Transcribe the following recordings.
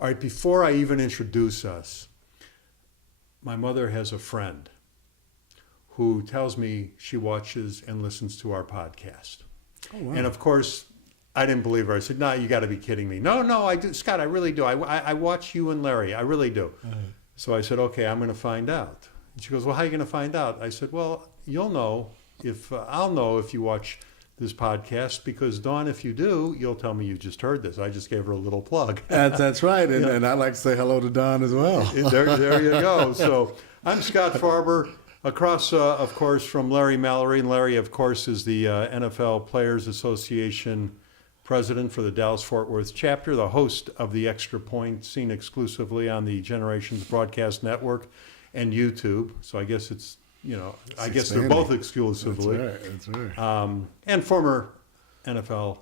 All right, before I even introduce us, my mother has a friend who tells me she watches and listens to our podcast. Oh, wow. And of course, I didn't believe her. I said, "No, you got to be kidding me." No, I do, Scott. I really do. I watch you and Larry. I really do. So I said, "Okay, I'm going to find out." And she goes, "Well, how are you going to find out?" I said, "Well, you'll know if I'll know if you watch this podcast, because Dawn, if you do, you'll tell me you just heard this." I just gave her a little plug. That's right, and I'd like to say hello to Don as well. There you go. So I'm Scott Farber, across, of course, from Larry Mallory. And Larry, of course, is the NFL Players Association president for the Dallas-Fort Worth chapter, the host of The Extra Point, seen exclusively on the Generations Broadcast Network and YouTube. So I guess it's, I guess they're both exclusively. That's right. And former NFL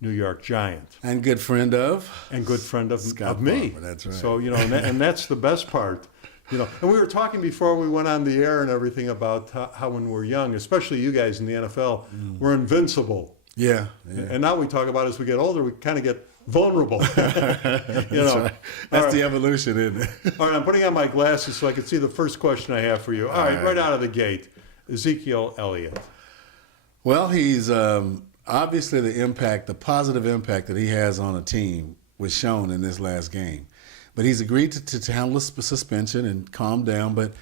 New York Giant. And good friend of? And good friend of Scott me. Farber, that's right. So, and that's the best part. And we were talking before we went on the air and everything about how when we're young, especially you guys in the NFL, we're invincible. Yeah. And now we talk about as we get older, we kind of get vulnerable. That's right. That's the evolution, isn't it? All right, I'm putting on my glasses so I can see the first question I have for you. All right, right out of the gate, Ezekiel Elliott. Well, he's obviously the positive impact that he has on a team was shown in this last game. But he's agreed to handle the suspension and calm down. But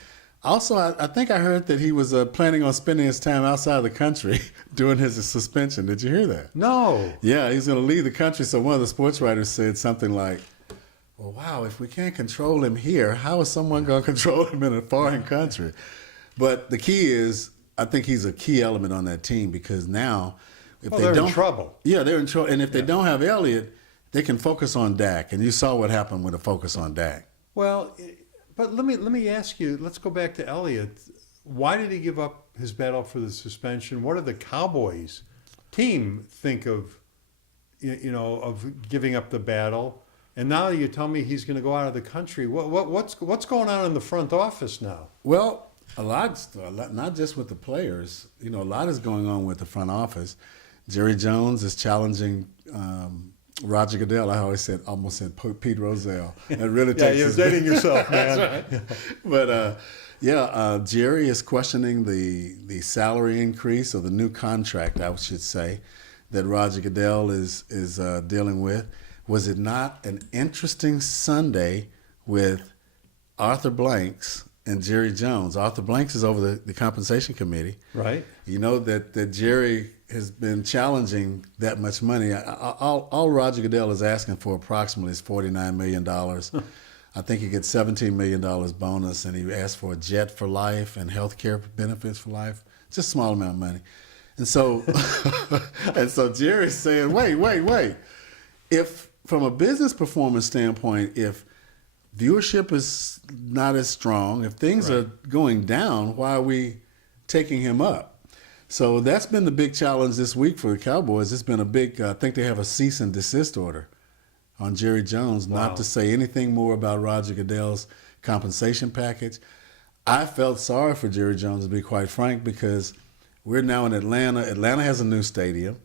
also, I think I heard that he was planning on spending his time outside of the country during his suspension. Did you hear that? No. Yeah, he's going to leave the country. So one of the sports writers said something like, well, wow, if we can't control him here, how is someone going to control him in a foreign country? But the key is, I think he's a key element on that team, because now, if they're in trouble. Yeah, they're in trouble. And if they don't have Elliott, they can focus on Dak. And you saw what happened with a focus on Dak. Well, but let me ask you, let's go back to Elliott. Why did he give up his battle for the suspension? What did the Cowboys team think of, of giving up the battle? And now you tell me he's going to go out of the country. What's going on in the front office now? Well, a lot, not just with the players. A lot is going on with the front office. Jerry Jones is challenging Roger Goodell. I almost said Pete Rozelle. That really takes you're dating yourself, man. That's right. But Jerry is questioning the salary increase, or the new contract, I should say, that Roger Goodell is dealing with. Was it not an interesting Sunday with Arthur Blanks and Jerry Jones? Arthur Blanks is over the compensation committee. Right. You know that Jerry has been challenging that much money. All Roger Goodell is asking for approximately is $49 million. I think he gets $17 million bonus, and he asked for a jet for life and health care benefits for life. Just a small amount of money. And so, Jerry's saying, wait. If, from a business performance standpoint, if viewership is not as strong, if things are going down, why are we taking him up? So that's been the big challenge this week for the Cowboys. It's been a big, I think they have a cease and desist order on Jerry Jones not to say anything more about Roger Goodell's compensation package. I felt sorry for Jerry Jones, to be quite frank, because we're now in Atlanta. Atlanta has a new stadium.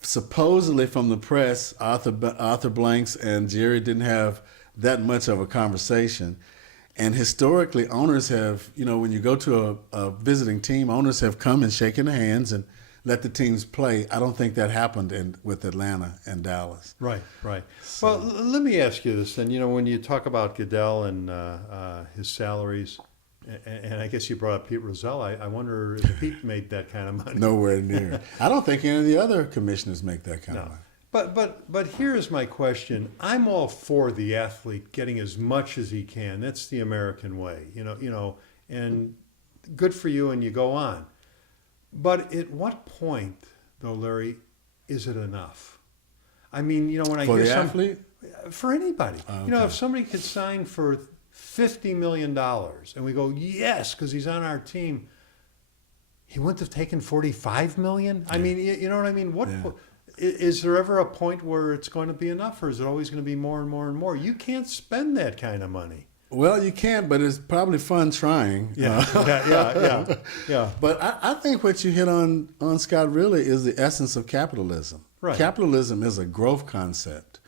Supposedly from the press, Arthur Blanks and Jerry didn't have that much of a conversation. And historically, owners have, when you go to a visiting team, owners have come and shaken hands and let the teams play. I don't think that happened with Atlanta and Dallas. Right. So, well, let me ask you this then. When you talk about Goodell and his salaries, and I guess you brought up Pete Rozelle, I wonder if Pete made that kind of money. Nowhere near. I don't think any of the other commissioners make that kind of money. But here's my question. I'm all for the athlete getting as much as he can. That's the American way, and good for you, and you go on. But at what point, though, Larry, is it enough? I mean, when I for hear the athlete, for anybody, okay. If somebody could sign for $50 million, and we go, yes, because he's on our team, he wouldn't have taken $45 million. I mean, you know what I mean? Is there ever a point where it's going to be enough, or is it always going to be more and more and more? You can't spend that kind of money. Well, you can, but it's probably fun trying. Yeah. But I think what you hit on, Scott, really is the essence of capitalism. Right. Capitalism is a growth concept.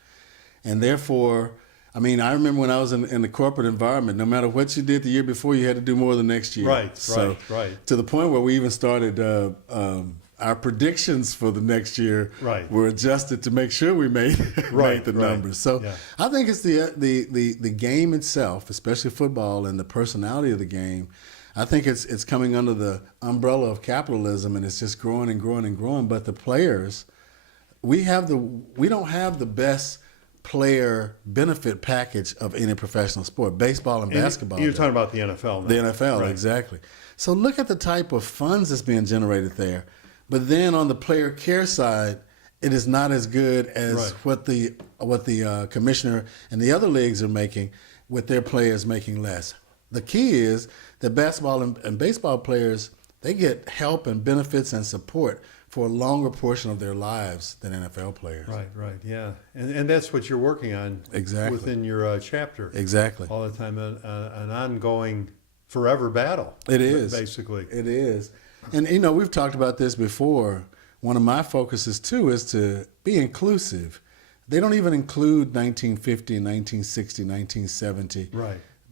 And therefore, I mean, I remember when I was in the corporate environment, no matter what you did the year before, you had to do more the next year. Right, so, right. To the point where we even started our predictions for the next year were adjusted to make sure we made the numbers. So I think it's the game itself, especially football and the personality of the game. I think it's coming under the umbrella of capitalism, and it's just growing and growing and growing. But the players, we don't have the best player benefit package of any professional sport, baseball and basketball. You're talking about the NFL now. The NFL, exactly. So look at the type of funds that's being generated there. But then on the player care side, it is not as good as what the commissioner and the other leagues are making, with their players making less. The key is that basketball and baseball players, they get help and benefits and support for a longer portion of their lives than NFL players. Right, yeah. And that's what you're working on within your chapter. Exactly. All the time, an ongoing, forever battle. It is. Basically. It is. And, we've talked about this before. One of my focuses, too, is to be inclusive. They don't even include 1950, 1960, 1970,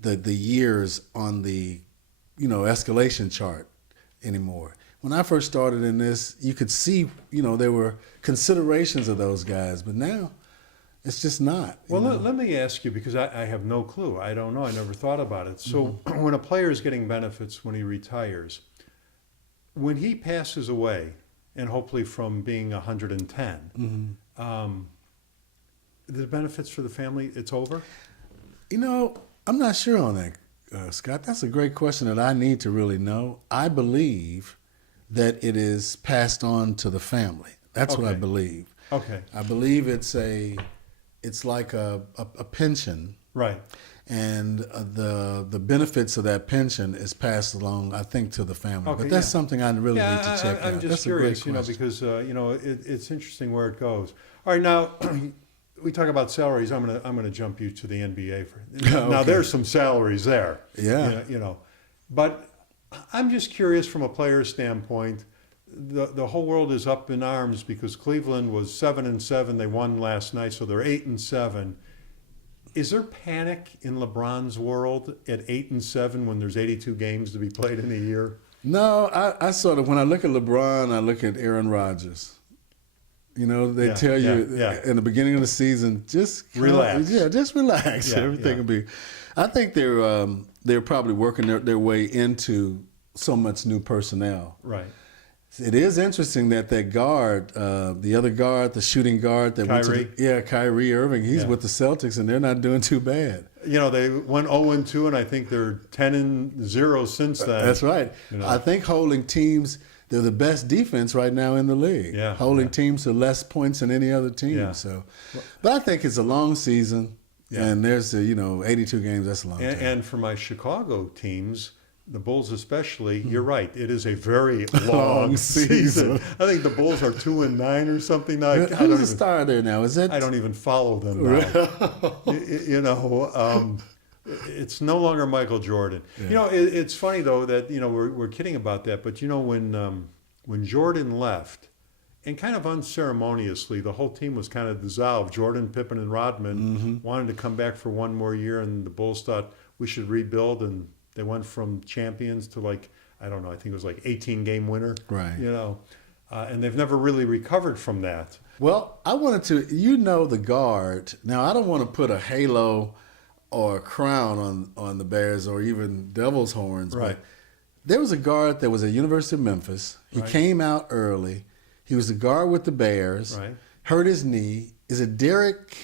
the years on the, escalation chart anymore. When I first started in this, you could see, there were considerations of those guys, but now it's just not. Well, let me ask you, because I have no clue. I don't know. I never thought about it. So when a player is getting benefits when he retires, when he passes away, and hopefully from being 110, the benefits for the family, it's over? I'm not sure on that, Scott. That's a great question that I need to really know. I believe that it is passed on to the family. That's what I believe. Okay. I believe it's like a pension. Right. And the benefits of that pension is passed along, I think, to the family. But that's something I really need to check out. I'm just curious, because it's interesting where it goes. All right, now we talk about salaries. I'm gonna jump you to the NBA now. There's some salaries there. Yeah. But I'm just curious from a player's standpoint. The whole world is up in arms because Cleveland was 7-7. They won last night, so they're 8-7. Is there panic in LeBron's world at 8-7 when there's 82 games to be played in a year? No, I sort of, when I look at LeBron, I look at Aaron Rodgers. They tell you in the beginning of the season, just relax. Just relax. Everything will be. I think they're probably working their way into so much new personnel. Right. It is interesting that guard, the other guard, the shooting guard that Kyrie Irving, he's with the Celtics, and they're not doing too bad. They went 0-2, and I think they're 10-0 since then. That's right. I think holding teams, they're the best defense right now in the league. Yeah. Holding teams to less points than any other team. Yeah. So, but I think it's a long season, and there's 82 games. That's a long time. And for my Chicago teams, the Bulls especially, you're right. It is a very long season. I think the Bulls are 2-9 or something now. Who's the star there now? Is it? I don't even follow them now. It's no longer Michael Jordan. Yeah. It's funny though that we're kidding about that, but when Jordan left, and kind of unceremoniously, the whole team was kind of dissolved. Jordan, Pippen, and Rodman wanted to come back for one more year, and the Bulls thought we should rebuild, and they went from champions to I think it was 18-game winner. Right. And they've never really recovered from that. Well, I wanted to, the guard. Now, I don't want to put a halo or a crown on the Bears or even Devil's horns. Right. But there was a guard that was at University of Memphis. He came out early. He was a guard with the Bears. Right. Hurt his knee. Is it Derek?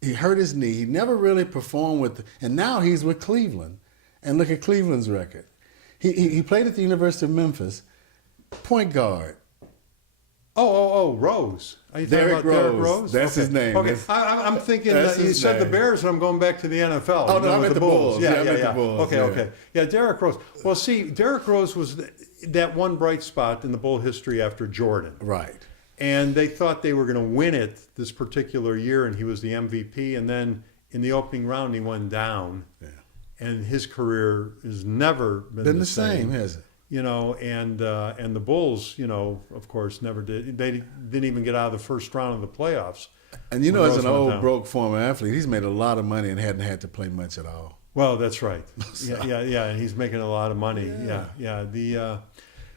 He hurt his knee. He never really performed and now he's with Cleveland. And look at Cleveland's record. He played at the University of Memphis. Point guard. Oh, Rose. Are you talking about Derek Rose? That's his name. Okay, I'm thinking that you said the Bears, and I'm going back to the NFL. Oh, no, I'm at the Bulls. Yeah. The Bulls. Okay. Yeah, Derek Rose. Well, see, Derek Rose was that one bright spot in the Bull history after Jordan. Right. And they thought they were going to win it this particular year, and he was the MVP. And then in the opening round, he went down. Yeah. And his career has never been the same, has it? And the Bulls, of course, never did. They didn't even get out of the first round of the playoffs. And you know, when as those an went old down. broke former athlete, he's made a lot of money and hadn't had to play much at all. Well, that's right. Yeah. And he's making a lot of money.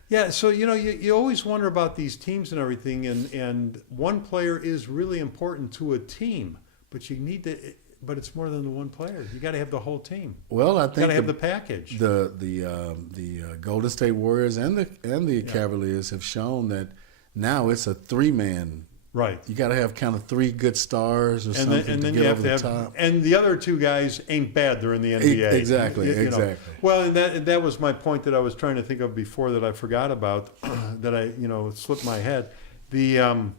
Yeah. So you always wonder about these teams and everything, and one player is really important to a team, but you need to. But it's more than the one player. You got to have the whole team. Well, I You got think to have the package. the Golden State Warriors and the Cavaliers have shown that now it's a three-man. Right. You got to have kind of three good stars or something And to then get you over have the to have, top. and the other two guys ain't bad. They're in the NBA. Exactly, You know. exactly. Well, and that was my point that I was trying to think of before that I forgot about, that I slipped my head. The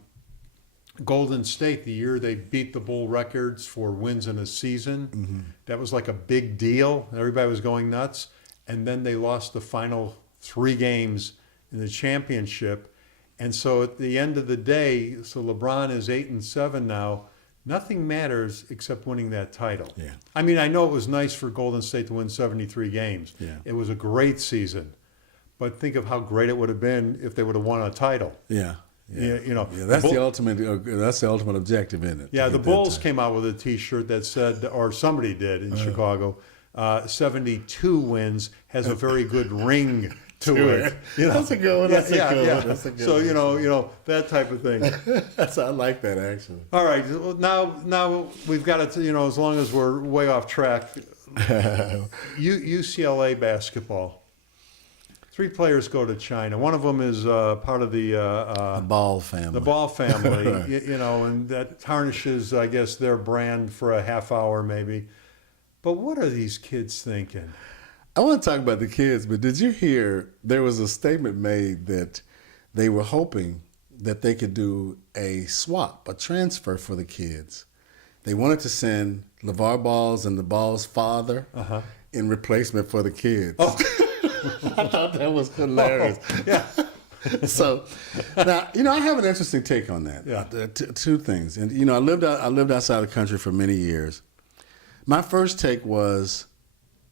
Golden State, the year they beat the Bull records for wins in a season, that was like a big deal. Everybody was going nuts, and then they lost the final 3 games in the championship. And so at the end of the day, so LeBron is 8-7 now. Nothing matters except winning that title. Yeah. I mean, I know it was nice for Golden State to win 73 games. Yeah. It was a great season. But think of how great it would have been if they would have won a title. Yeah. Yeah, That's the ultimate. That's the ultimate objective, isn't it? Yeah, To the get that Bulls title. came out with a T-shirt that said, or somebody did in Chicago, 72 wins has a very good ring to it. That's a good one. That's a good one. That's a good So one. that type of thing. I like that actually. All right, well, now we've got to as long as we're way off track. UCLA basketball. 3 players go to China. One of them is part of the Ball family. The Ball family, and that tarnishes, I guess, their brand for a half hour maybe. But what are these kids thinking? I want to talk about the kids, but did you hear there was a statement made that they were hoping that they could do a swap, a transfer for the kids. They wanted to send LeVar Ball's and the Ball's father in replacement for the kids. Oh. I thought that was hilarious. Yeah. So now, I have an interesting take on that. Yeah. Two things. And, I lived outside the country for many years. My first take was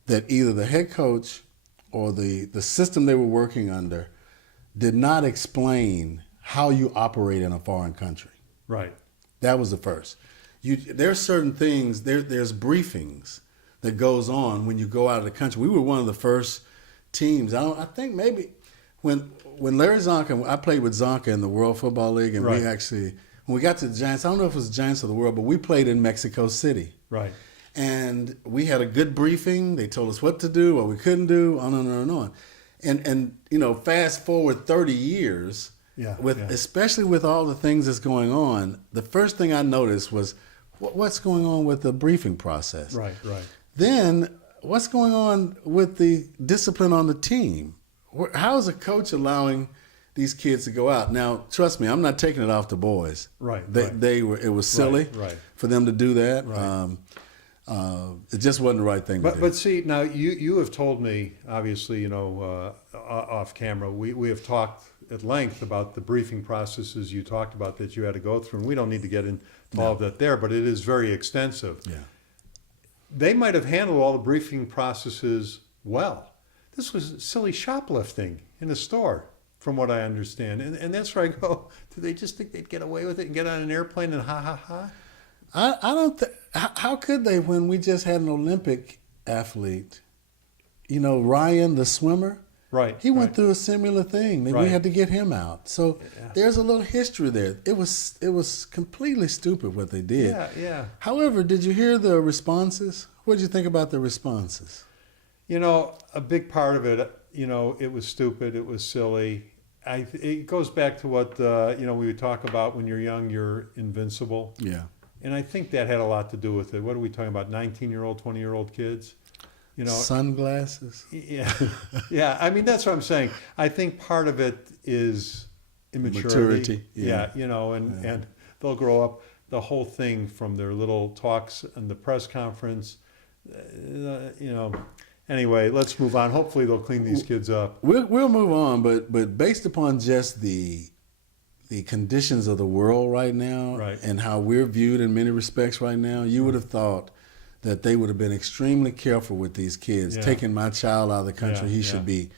that either the head coach or the system they were working under did not explain how you operate in a foreign country. Right. That was the first. There are certain things, there's briefings that goes on when you go out of the country. We were one of the first teams. I think maybe when Larry Zonka, I played with Zonka in the World Football League, and right. when we got to the Giants, I don't know if it was the Giants of the World, but we played in Mexico City. Right. And we had a good briefing. They told us what to do, what we couldn't do, on and on. And fast forward 30 years, especially with all the things that's going on, the first thing I noticed was what's going on with the briefing process. Right, right. Then what's going on with the discipline on the team? How is a coach allowing these kids to go out? Now, trust me, I'm not taking it off the boys. Right. It was silly for them to do that. Right. It just wasn't the right thing to do. But see, now you have told me, obviously, off camera, we have talked at length about the briefing processes you talked about that you had to go through, and we don't need to get into all of that there, but it is very extensive. Yeah. They might have handled all the briefing processes well. This was silly shoplifting in a store, from what I understand. And that's where I go, do they just think they'd get away with it and get on an airplane and ha? I don't think, how could they when we just had an Olympic athlete, Ryan, the swimmer? Right. He went through a similar thing. We had to get him out. So there's a little history there. It was completely stupid what they did. Yeah. However, did you hear the responses? What did you think about the responses? A big part of it, it was stupid. It was silly. It goes back to what, we would talk about when you're young, you're invincible. Yeah. And I think that had a lot to do with it. What are we talking about, 19-year-old, 20-year-old kids? Sunglasses. Yeah. I mean, that's what I'm saying. I think part of it is immaturity. Yeah. And they'll grow up. The whole thing from their little talks and the press conference, Anyway, let's move on. Hopefully they'll clean these kids up. We'll move on, but based upon just the conditions of the world right now and how we're viewed in many respects right now, you would have thought that they would have been extremely careful with these kids. Yeah. Taking my child out of the country, he should be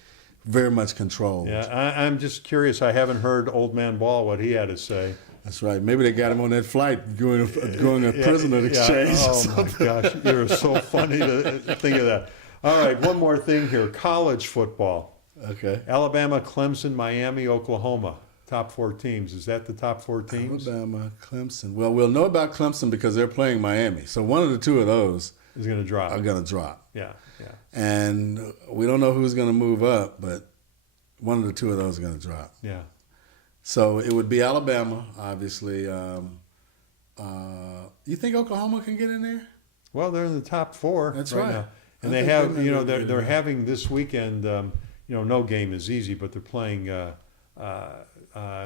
very much controlled. Yeah, I'm just curious. I haven't heard Old Man Ball, what he had to say. That's right. Maybe they got him on that flight going a prisoner exchange. Or Oh something. my gosh, you're so funny to think of that. All right, one more thing here. College football. Okay. Alabama, Clemson, Miami, Oklahoma. Top 4 teams. Is that the top 4 teams? Alabama, Clemson. Well, we'll know about Clemson because they're playing Miami. So one of the two of those Is going to drop. are going to drop. Yeah, yeah. And we don't know who's going to move up, but one of the two of those are going to drop. Yeah. So it would be Alabama, obviously. You think Oklahoma can get in there? Well, they're in the top 4. That's right. now. And I they think have, they're you know, gonna they're, get they're in. having this weekend, no game is easy, but they're playing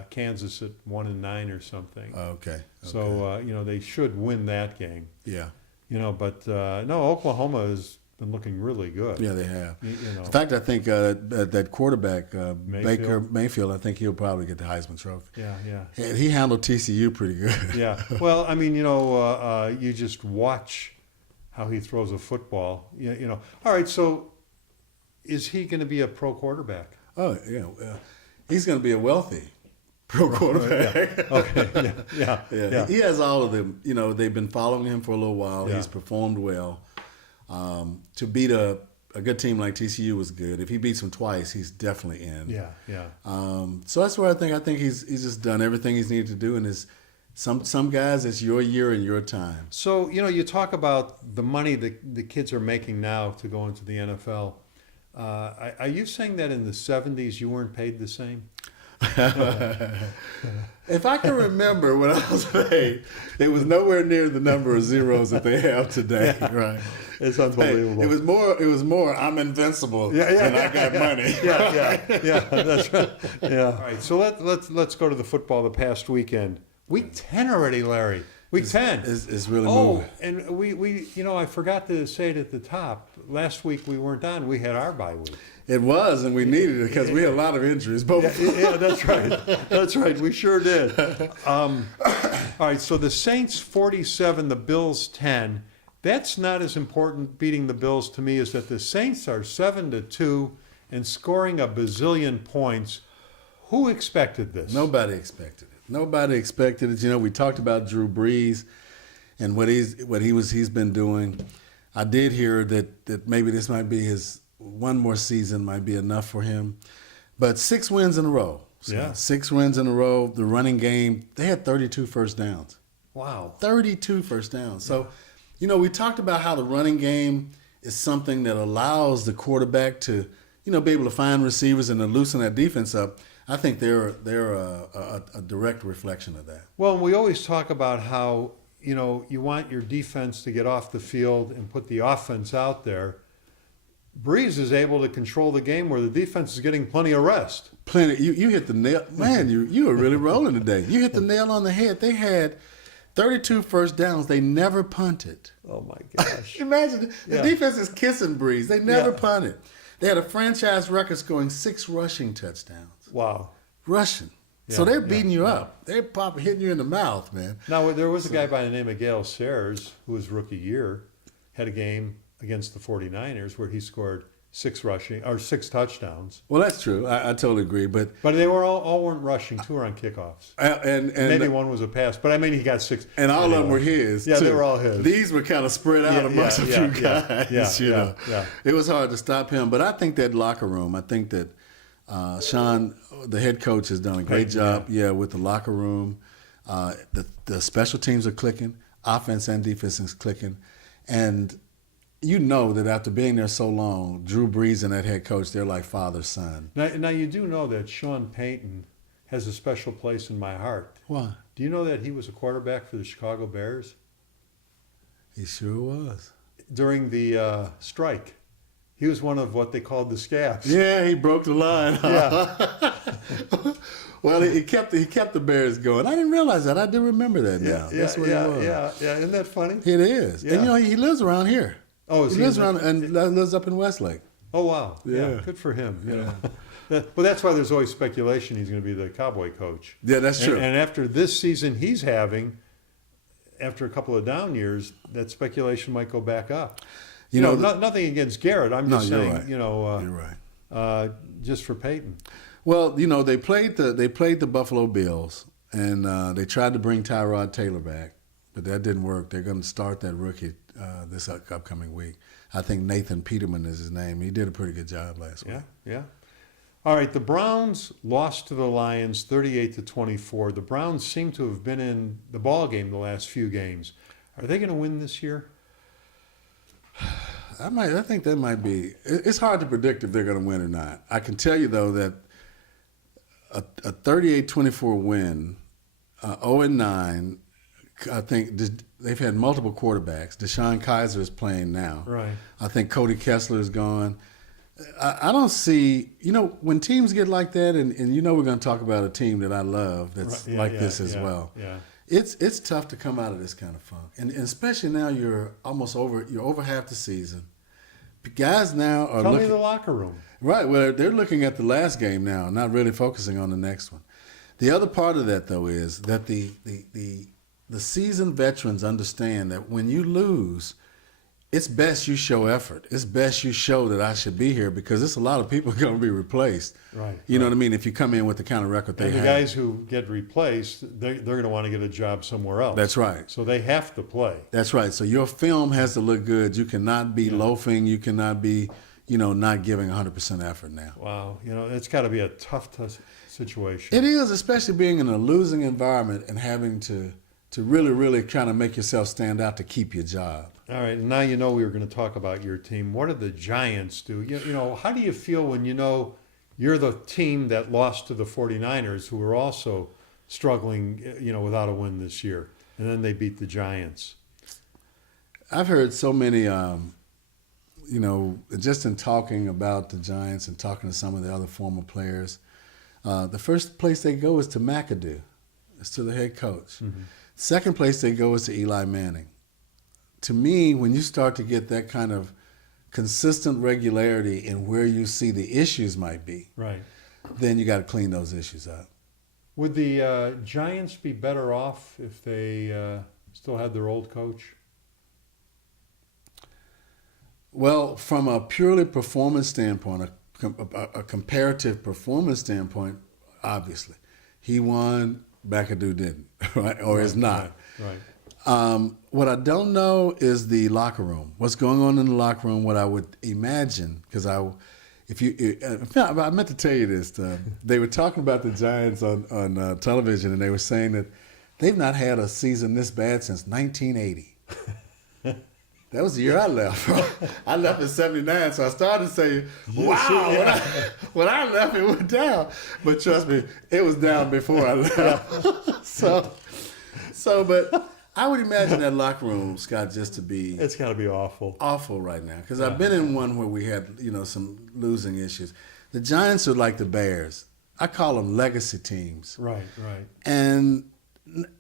Kansas at 1-9 or something. Okay. So, they should win that game. Yeah. But no, Oklahoma has been looking really good. Yeah, they have. You know. In fact, I think that quarterback, Baker Mayfield. Mayfield, I think he'll probably get the Heisman Trophy. Yeah, yeah. And he handled TCU pretty good. Yeah. Well, I mean, you just watch how he throws a football. All right, so is he going to be a pro quarterback? Oh, yeah. He's going to be a wealthy pro quarterback. Yeah. Okay. Yeah. Yeah. He has all of them. They've been following him for a little while. Yeah. He's performed well. To beat a good team like TCU was good. If he beats them twice, he's definitely in. Yeah. Yeah. So that's where I think he's just done everything he's needed to do. And some guys, it's your year and your time. So, you talk about the money that the kids are making now to go into the NFL. Are you saying that in the 70s you weren't paid the same? If I can remember when I was paid, it was nowhere near the number of zeros that they have today. Yeah. Right? It's unbelievable. Hey, it was more. I'm invincible, I got money. Yeah, that's right. Yeah. All right, so let's go to the football the past weekend. Week 10 already, Larry. Week 10. It's really Oh, moving. and we I forgot to say it at the top. Last week we weren't on. We had our bye week. It was, and we needed it because we had a lot of injuries. Both. Yeah, that's right. That's right. We sure did. All right, so the Saints 47, the Bills 10. That's not as important beating the Bills to me as that the Saints are 7-2 and scoring a bazillion points. Who expected this? Nobody expected it. Nobody expected it. We talked about Drew Brees and what he's been doing. I did hear that maybe this might be his one more season might be enough for him. But 6 wins in a row. So Yeah. 6 wins in a row. The running game, they had 32 first downs. Wow. 32 first downs. So, we talked about how the running game is something that allows the quarterback to, be able to find receivers and to loosen that defense up. I think they're a direct reflection of that. Well, we always talk about how, you want your defense to get off the field and put the offense out there. Breeze is able to control the game where the defense is getting plenty of rest. Plenty. You hit the nail. Man, you were really rolling today. You hit the nail on the head. They had 32 first downs. They never punted. Oh, my gosh. Imagine the Yeah. defense is kissing Breeze. They never Yeah. punted. They had a franchise record scoring 6 rushing touchdowns. Wow. Rushing. So Yeah, they're beating you yeah. up. They're hitting you in the mouth, man. Now, there was a guy by the name of Gale Sayers, who was rookie year, had a game against the 49ers where he scored 6 touchdowns. Well, that's true. I totally agree. But They were all weren't rushing. 2 were on kickoffs. and Maybe one was a pass, but I mean, he got 6. And all anyway. of them were his. Yeah, too. they were all his. These were kind of spread out Yeah, amongst yeah, a few yeah, guys. yeah, yeah. It was hard to stop him. But I think that locker room. I think that Sean, the head coach, has done a great job. Yeah, with the locker room. The special teams are clicking. Offense and defense is clicking, and you know that after being there so long, Drew Brees and that head coach, they're like father son. Now you do know that Sean Payton has a special place in my heart. Why? Do you know that he was a quarterback for the Chicago Bears He sure was. during the strike? He was one of what they called the scabs. Yeah, he broke the line. Yeah. Well, he kept the Bears going. I didn't realize that. I do remember that now. That's what he was. Yeah. Isn't that funny? It is. Yeah. And he lives around here. Oh, he lives around and lives up in Westlake. Oh, wow. Yeah. Good for him. Well, that's why there's always speculation he's going to be the Cowboy coach. Yeah, that's true. And after this season he's having, after a couple of down years, that speculation might go back up. Nothing against Garrett. I'm just you're saying, right. you're right. Just for Peyton. Well, they played the Buffalo Bills, And they tried to bring Tyrod Taylor back, but that didn't work. They're going to start that rookie this upcoming week. I think Nathan Peterman is his name. He did a pretty good job last week. Yeah. All right, the Browns lost to the Lions 38-24. The Browns seem to have been in the ball game the last few games. Are they going to win this year? I think that might be. It's hard to predict if they're going to win or not. I can tell you though that a 38-24 win, 0-9. I think they've had multiple quarterbacks. Deshaun Kaiser is playing now. Right. I think Cody Kessler is gone. I don't see, when teams get like that, and we're going to talk about a team that I love that's this as well. Yeah. It's tough to come out of this kind of funk, and especially now you're over half the season. Guys now are Tell me the locker room. Right. Well, they're looking at the last game now, not really focusing on the next one. The other part of that though is that the seasoned veterans understand that when you lose, it's best you show effort. It's best you show that I should be here because there's a lot of people going to be replaced. Right. You know what I mean? If you come in with the kind of record they and the have. guys who get replaced, they're going to want to get a job somewhere else. That's right. So they have to play. That's right. So your film has to look good. You cannot be loafing. You cannot be, not giving 100% effort now. Wow. It's got to be a tough situation. It is, especially being in a losing environment and having to really, really kind of make yourself stand out to keep your job. All right, now we were going to talk about your team. What did the Giants do? How do you feel when you're the team that lost to the 49ers, who were also struggling, without a win this year, and then they beat the Giants? I've heard so many, just in talking about the Giants and talking to some of the other former players, the first place they go is to McAdoo. It's to the head coach. Mm-hmm. Second place they go is to Eli Manning. To me, when you start to get that kind of consistent regularity in where you see the issues might be, right, then you got to clean those issues up. Would the Giants be better off if they still had their old coach? Well, from a purely performance standpoint, a comparative performance standpoint, obviously. He won, McAdoo didn't, right? Or is not. Right. What I don't know is the locker room. What's going on in the locker room? What I would imagine, because I meant to tell you this. They were talking about the Giants on television, and they were saying that they've not had a season this bad since 1980. That was the year I left. I left in '79, so I started to say, "Wow!" Yeah. When I left, it went down. But trust me, it was down before I left. But I would imagine that locker room, Scott, just to be. It's got to be awful. Awful right now, because I've been in one where we had, some losing issues. The Giants are like the Bears. I call them legacy teams. Right. And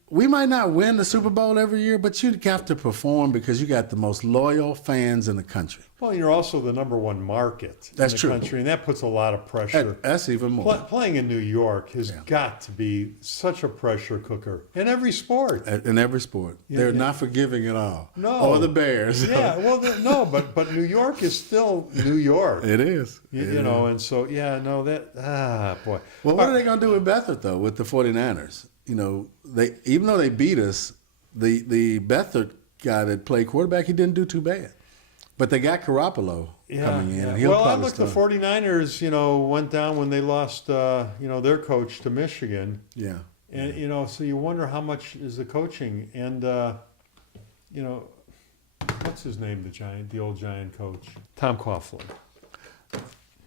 we might not win the Super Bowl every year, but you have to perform because you got the most loyal fans in the country. Well, you're also the number one market in the country, and that puts a lot of pressure. That's even more. Playing in New York has got to be such a pressure cooker in every sport. In every sport. They're not forgiving at all. No. Or the Bears. Yeah, well, no, but New York is still New York. It is. And so, boy. Well, what are they going to do with Beathard, though, with the 49ers? Even though they beat us, the Beathard guy that played quarterback, he didn't do too bad. But they got Garoppolo coming in. Yeah. Well, the 49ers, went down when they lost, their coach to Michigan. Yeah. And, so you wonder how much is the coaching. And, what's his name, the old Giant coach? Tom Coughlin.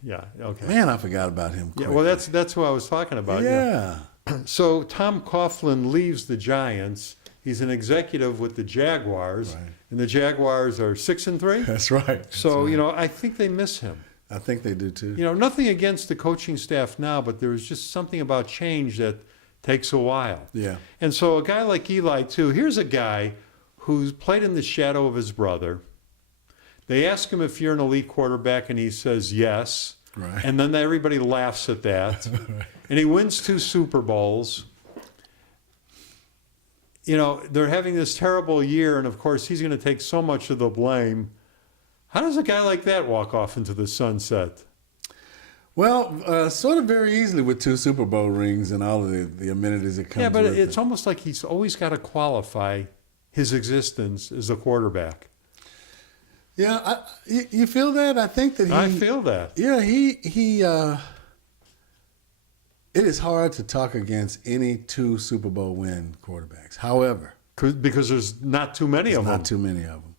Yeah, okay. Man, I forgot about him quickly. Yeah, well, that's who I was talking about. Yeah. So Tom Coughlin leaves the Giants. He's an executive with the Jaguars, right. And the Jaguars are 6-3. That's right. So I think they miss him. I think they do too. Nothing against the coaching staff now, but there's just something about change that takes a while. Yeah. And so a guy like Eli too. Here's a guy who's played in the shadow of his brother. They ask him if you're an elite quarterback, and he says yes. Right. And then everybody laughs at that. Right. And he wins 2 Super Bowls. They're having this terrible year, and of course he's going to take so much of the blame. How does a guy like that walk off into the sunset? Well, sort of very easily with 2 Super Bowl rings and all of the amenities that comes Yeah, but with it's it. almost like he's always got to qualify his existence as a quarterback. Yeah, you feel that? I think that I feel that. Yeah, it is hard to talk against any 2 Super Bowl win quarterbacks. However, Because there's not too many of them. not too many of them.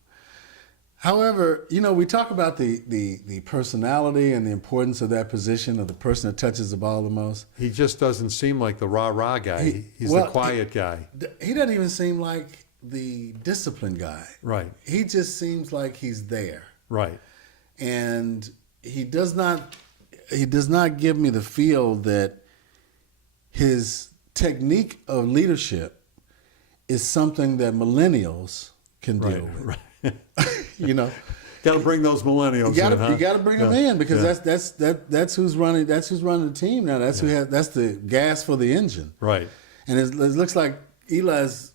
However, we talk about the personality and the importance of that position, of the person that touches the ball the most. He just doesn't seem like the rah-rah guy. He's the quiet guy. He doesn't even seem like the disciplined guy. Right. He just seems like he's there. Right. And he does not give me the feel that his technique of leadership is something that millennials can deal with. Right. Got to bring those millennials in, huh? You got to bring them in because that's who's running the team now. That's that's the gas for the engine. Right. And it looks like Eli's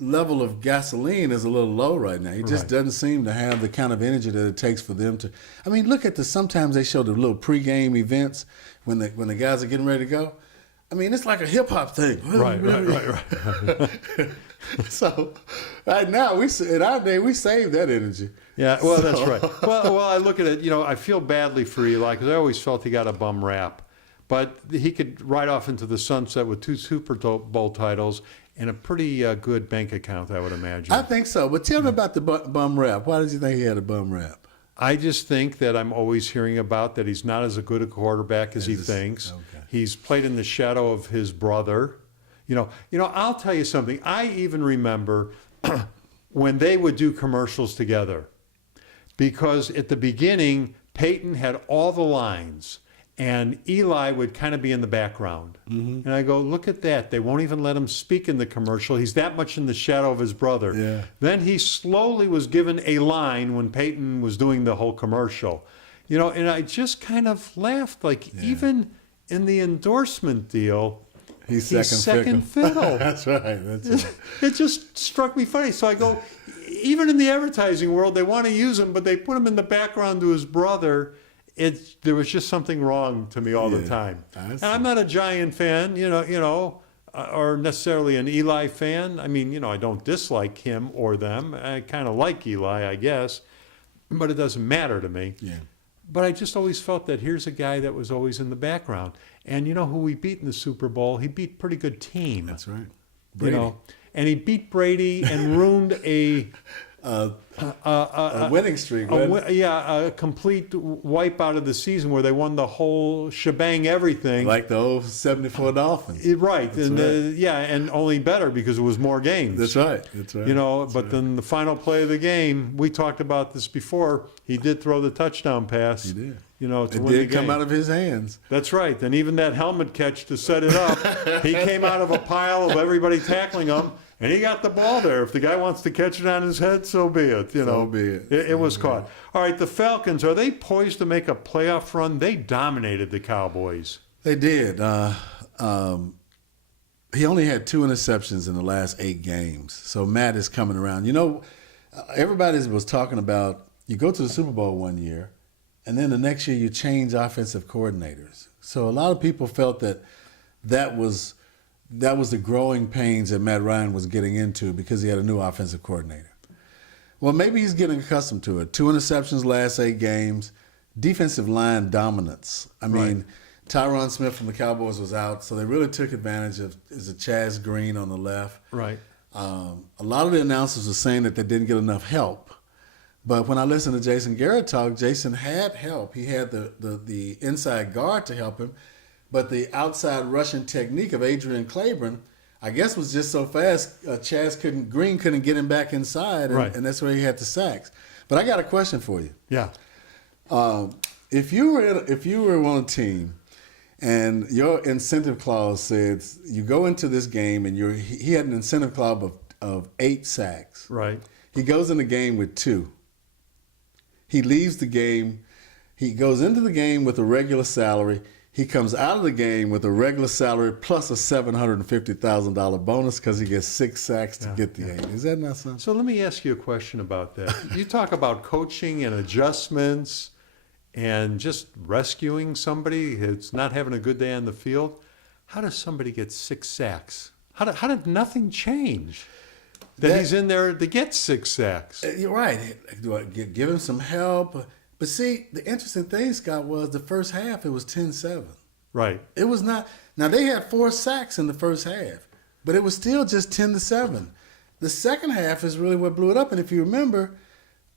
level of gasoline is a little low right now. He just doesn't seem to have the kind of energy that it takes for them to. I mean, look at sometimes they show the little pregame events when the guys are getting ready to go. I mean, it's like a hip hop thing. Right. So, right now in our day we save that energy. Yeah, well, that's right. Well, I look at it. I feel badly for Eli because I always felt he got a bum rap, but he could ride off into the sunset with 2 Super Bowl titles and a pretty good bank account, I would imagine. I think so. But tell me about the bum rap. Why did you think he had a bum rap? I just think that I'm always hearing about that he's not as good a quarterback as he thinks. Okay. He's played in the shadow of his brother. I'll tell you something. I even remember when they would do commercials together, because at the beginning, Peyton had all the lines, and Eli would kind of be in the background. Mm-hmm. And I go, look at that. They won't even let him speak in the commercial. He's that much in the shadow of his brother. Yeah. Then he slowly was given a line when Peyton was doing the whole commercial. And I just kind of laughed, even in the endorsement deal, he's second fiddle. That's right. It just struck me funny. So I go, even in the advertising world, they want to use him, but they put him in the background to his brother. There was just something wrong to me all the time. And I'm not a Giant fan, or necessarily an Eli fan. I mean, I don't dislike him or them. I kind of like Eli, I guess, but it doesn't matter to me. Yeah. But I just always felt that here's a guy that was always in the background. And you know who he beat in the Super Bowl? He beat a pretty good team. That's right. Brady. And he beat Brady and ruined a winning streak. A complete wipeout of the season where they won the whole shebang, everything. Like the old 74 Dolphins. Right. And only better because it was more games. That's right. Then the final play of the game, we talked about this before, he did throw the touchdown pass. He did. To win the game. It did come out of his hands. That's right. And even that helmet catch to set it up, he came out of a pile of everybody tackling him, and he got the ball there. If the guy wants to catch it on his head, so be it. So be it. It was caught. All right, the Falcons, are they poised to make a playoff run? They dominated the Cowboys. They did. He only had 2 interceptions in the last 8 games. So Matt is coming around. Everybody was talking about, you go to the Super Bowl one year, and then the next year you change offensive coordinators. So a lot of people felt that was the growing pains that Matt Ryan was getting into because he had a new offensive coordinator. Well, maybe he's getting accustomed to it. 2 interceptions last 8 games, defensive line dominance. I mean, Tyron Smith from the Cowboys was out, so they really took advantage of Chaz Green on the left. Right. A lot of the announcers were saying that they didn't get enough help. But when I listened to Jason Garrett talk, Jason had help. He had the inside guard to help him. But the outside rushing technique of Adrian Claiborne, I guess, was just so fast, Green couldn't get him back inside, and that's where he had the sacks. But I got a question for you. Yeah. If you were on a team, and your incentive clause says you go into this game, and he had an incentive clause of 8 sacks. Right. He goes in the game with 2. He leaves the game. He goes into the game with a regular salary. He comes out of the game with a regular salary plus a $750,000 bonus because he gets 6 sacks to get the 8. Is that not something? So let me ask you a question about that. You talk about coaching and adjustments and just rescuing somebody who's not having a good day on the field. How does somebody get 6 sacks? How did nothing change? That he's in there to get 6 sacks. You're right. Do I give him some help? But see, the interesting thing, Scott, was the first half, it was 10-7. Right. It was not. Now, they had 4 sacks in the first half, but it was still just 10-7. The second half is really what blew it up. And if you remember,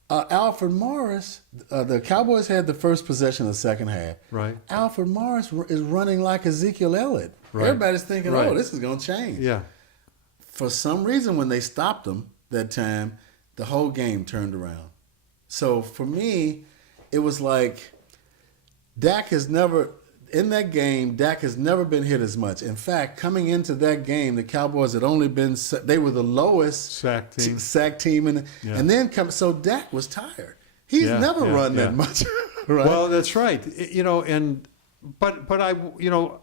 Alfred Morris, the Cowboys had the first possession of the second half. Right. Alfred Morris is running like Ezekiel Elliott. Right. Everybody's thinking, Right. oh, this is going to change. Yeah. For some reason, when they stopped him that time, the whole game turned around. So for me, it was like Dak has never been hit as much. In fact, coming into that game, the Cowboys had only been, they were the lowest Sack team. And then so Dak was tired. He's never run that much. Right? Well, that's right. But I,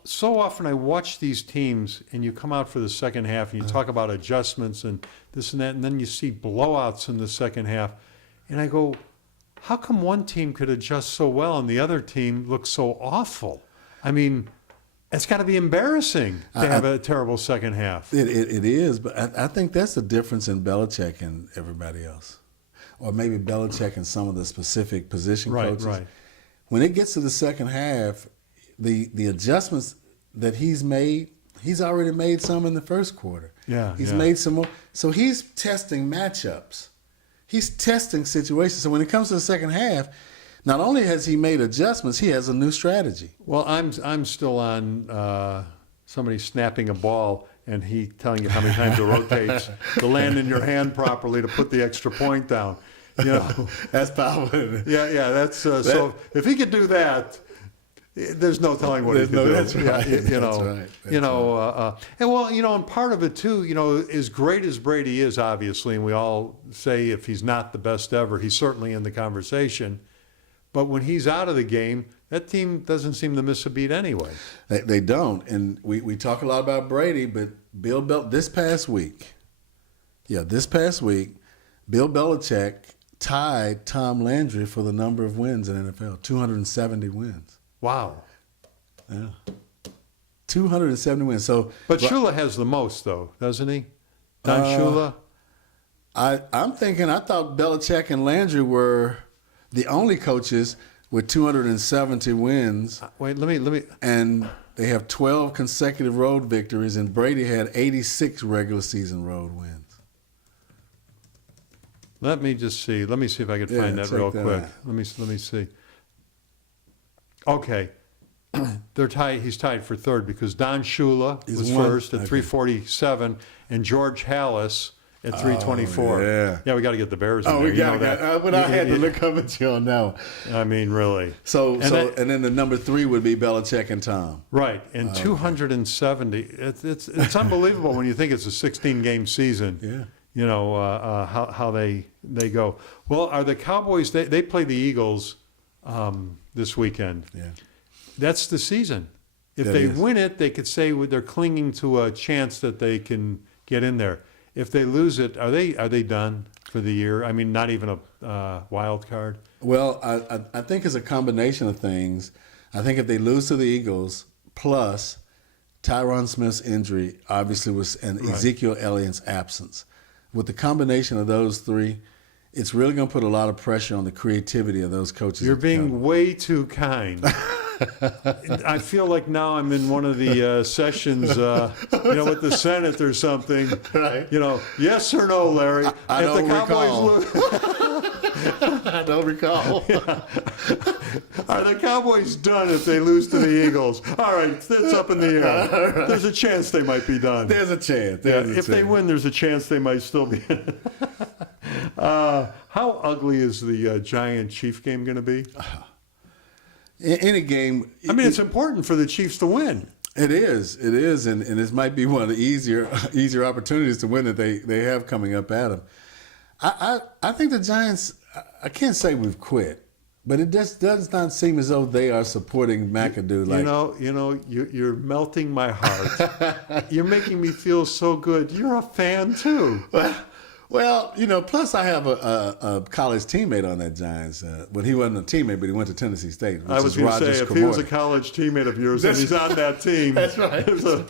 so often I watch these teams, and you come out for the second half, and you talk about adjustments and this and that, and then you see blowouts in the second half, and I go, how come one team could adjust so well and the other team looks so awful? I mean, it's got to be embarrassing to have a terrible second half. It is, but I think that's the difference in Belichick and everybody else, or maybe Belichick and some of the specific position coaches. Right. When it gets to the second half, the adjustments that he's already made some in the first quarter. He's made some more. So he's testing matchups. He's testing situations. So when it comes to the second half, not only has he made adjustments, he has a new strategy. Well, I'm still on somebody snapping a ball and he telling you how many times it rotates to land in your hand properly to put the extra point down. That's powerful. Yeah. That's so. If he could do that, there's no telling what he could do. That's right. And part of it too, as great as Brady is, obviously, and we all say if he's not the best ever, he's certainly in the conversation. But when he's out of the game, that team doesn't seem to miss a beat anyway. They don't. And we talk a lot about Brady, but Bill Belichick, this past week, Bill Belichick tied Tom Landry for the number of wins in NFL, 270 wins. Wow. Yeah. 270 wins. But Shula has the most, though, doesn't he? Don Shula? I'm thinking, I thought Belichick and Landry were the only coaches with 270 wins. Wait, let me. And they have 12 consecutive road victories, and Brady had 86 regular season road wins. Let me just see. Let me see if I can find that real quick. Let me see. Okay. They're tied. He's tied for third because Don Shula was first at 347 and George Hallis at 324. Yeah, we got to get the Bears in there. We got that. But I had to look up at you on that one. I mean, really. And then the number 3 would be Belichick and Tom. Right, and 270. It's unbelievable when you think it's a 16-game season. Yeah. How they go. Well, are the Cowboys? They play the Eagles this weekend. Yeah. That's the season. If they win it, they could say they're clinging to a chance that they can get in there. If they lose it, are they done for the year? I mean, not even a wild card? Well, I think it's a combination of things. I think if they lose to the Eagles, plus Tyron Smith's injury, obviously, and Ezekiel Elliott's absence, with the combination of those three, it's really going to put a lot of pressure on the creativity of those coaches. You're being way too kind. I feel like now I'm in one of the sessions, with the Senate or something. Right. Yes or no, Larry? I don't recall. I don't recall. Are the Cowboys done if they lose to the Eagles? All right, it's up in the air. Right. There's a chance they might be done. There's a chance. If they win, there's a chance they might still be in. How ugly is the Giant-Chief game going to be? Any game. I mean, it's important for the Chiefs to win. It is, and this might be one of the easier opportunities to win that they have coming up at them. I think the Giants, I can't say we've quit, but it just does not seem as though they are supporting McAdoo. You're melting my heart. You're making me feel so good. You're a fan too. Well, you know, plus I have a college teammate on that Giants. Well, he wasn't a teammate, but he went to Tennessee State. Which I was is going to Rogers say, if he was a Cromartie. college teammate of yours and he's on that team. That's right. So-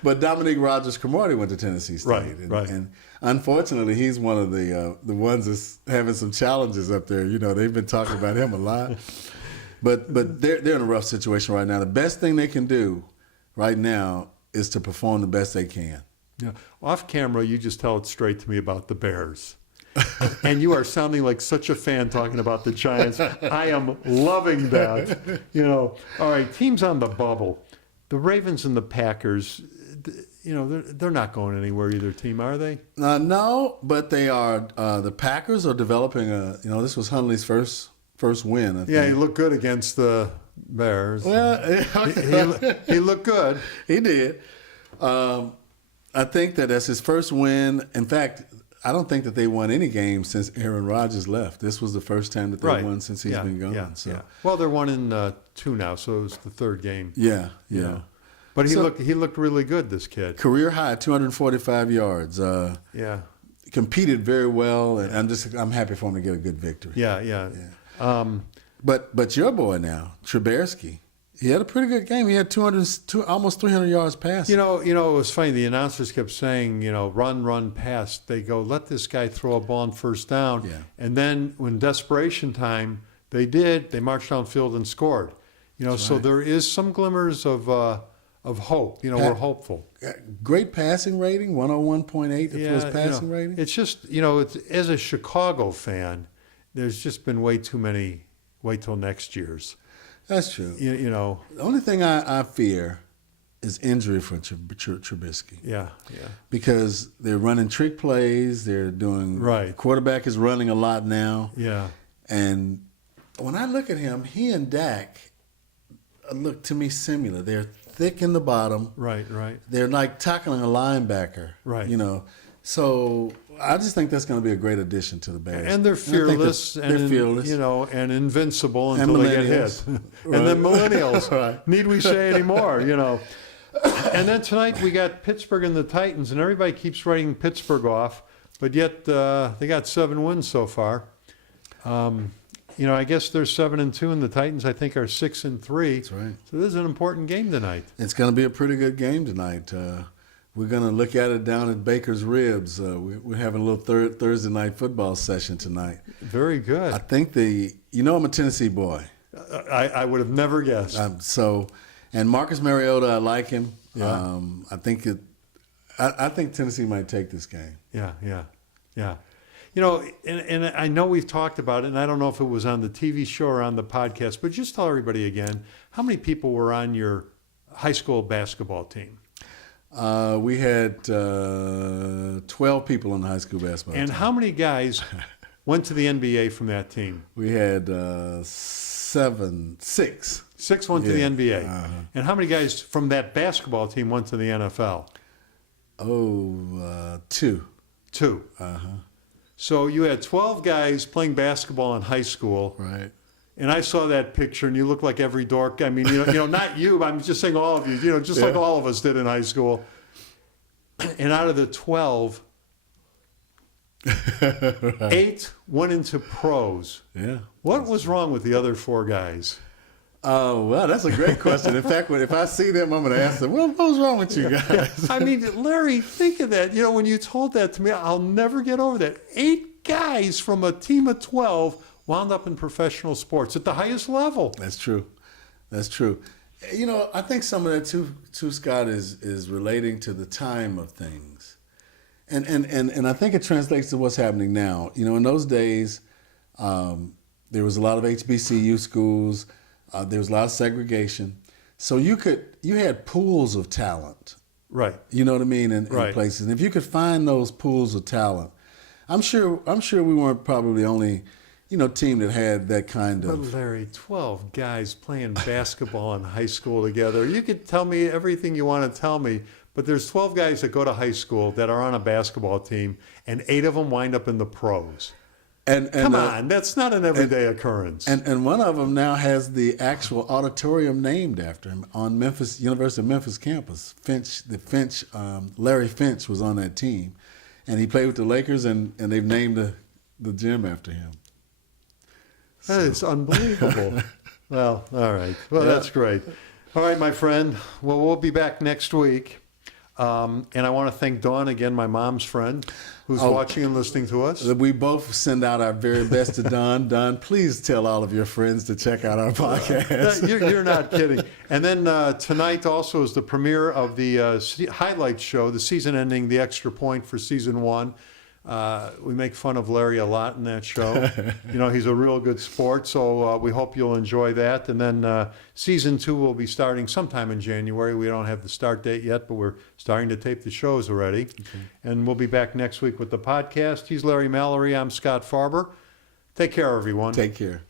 But Dominique Rodgers-Cromartie went to Tennessee State, Right, right. And unfortunately, he's one of the ones that's having some challenges up there. You know, they've been talking about him a lot, but they're in a rough situation right now. The best thing they can do right now is to perform the best they can. Yeah. Off camera, you just tell it straight to me about the Bears. And you are sounding like such a fan talking about the Giants. I am loving that. You know, all right, teams on the bubble. The Ravens and the Packers, you know, they're not going anywhere, either team, are they? No, but they are. The Packers are developing this was Hundley's first win. I think. Yeah, he looked good against the Bears. Well, He looked good. he did. I think that's his first win. In fact, I don't think that they won any games since Aaron Rodgers left. This was the first time that they won since he's been gone. Yeah, so. yeah. Well, they're 1-2 now, so it was the third game. Yeah. You know. But he looked really good, this kid. Career high, 245 yards. Yeah. Competed very well, and I'm happy for him to get a good victory. Yeah. But your boy now, Trubisky, he had a pretty good game. He had almost 300 yards passing. You know, it was funny. The announcers kept saying, run, pass. They go, let this guy throw a ball on first down. Yeah. And then when desperation time, they did. They marched downfield and scored. So right. there is some glimmers of hope. We're hopeful. Great passing rating, 101.8 for his passing rating. It's just, it's, as a Chicago fan, there's just been way too many wait till next year's. That's true. The only thing I fear is injury for Trubisky. Yeah. Because they're running trick plays. They're doing right. Quarterback is running a lot now. Yeah. And when I look at him, he and Dak look to me similar. They're thick in the bottom. Right. They're like tackling a linebacker. Right. So I just think that's going to be a great addition to the Bears. And they're fearless. They're fearless. And invincible until they get hit. Right. And then millennials. Right. Need we say any more, And then tonight we got Pittsburgh and the Titans, and everybody keeps writing Pittsburgh off, but yet they got 7 wins so far. I guess they're 7-2, and the Titans, I think, are 6-3. That's right. So this is an important game tonight. It's going to be a pretty good game tonight. We're going to look at it down at Baker's Ribs. We're having a little Thursday night football session tonight. Very good. I think I'm a Tennessee boy. I would have never guessed. And Marcus Mariota, I like him. Yeah. I think Tennessee might take this game. Yeah. And I know we've talked about it, and I don't know if it was on the TV show or on the podcast, but just tell everybody again, how many people were on your high school basketball team? We had 12 people on the high school basketball team. And how many guys went to the NBA from that team? We had 6. 6 went to the NBA. Uh-huh. And how many guys from that basketball team went to the NFL? 2. 2. Uh-huh. So you had 12 guys playing basketball in high school. Right. And I saw that picture, and you look like every dork. I mean, not you, but I'm just saying all of you, just like all of us did in high school. And out of the 12, 8 went into pros. Yeah. What was wrong with the other 4 guys? Oh, well, that's a great question. In fact, if I see them, I'm going to ask them, what was wrong with you guys? I mean, Larry, think of that. When you told that to me, I'll never get over that. 8 guys from a team of 12 wound up in professional sports at the highest level. That's true. I think some of that too, Scott, is relating to the time of things. And I think it translates to what's happening now. In those days, there was a lot of HBCU schools. There was a lot of segregation. So you had pools of talent. Right. You know what I mean? In right. places. And if you could find those pools of talent, I'm sure we weren't probably the only team that had that kind of. But Larry, 12 guys playing basketball in high school together. You could tell me everything you want to tell me, but there's 12 guys that go to high school that are on a basketball team, and 8 of them wind up in the pros. And come on, that's not an everyday occurrence. And one of them now has the actual auditorium named after him on University of Memphis campus. Larry Finch was on that team. and he played with the Lakers, and they've named the gym after him. It's unbelievable. Well, all right. Well, that's great. All right, my friend. Well, we'll be back next week. And I want to thank Dawn again, my mom's friend, who's watching and listening to us. We both send out our very best to Don. Don, please tell all of your friends to check out our podcast. You're not kidding. And then tonight also is the premiere of the highlights show, the season ending, The Extra Point for season 1. We make fun of Larry a lot in that show. He's a real good sport, so we hope you'll enjoy that. And then season 2 will be starting sometime in January. We don't have the start date yet, but we're starting to tape the shows already. Okay. And we'll be back next week with the podcast. He's Larry Mallory. I'm Scott Farber. Take care, everyone. Take care.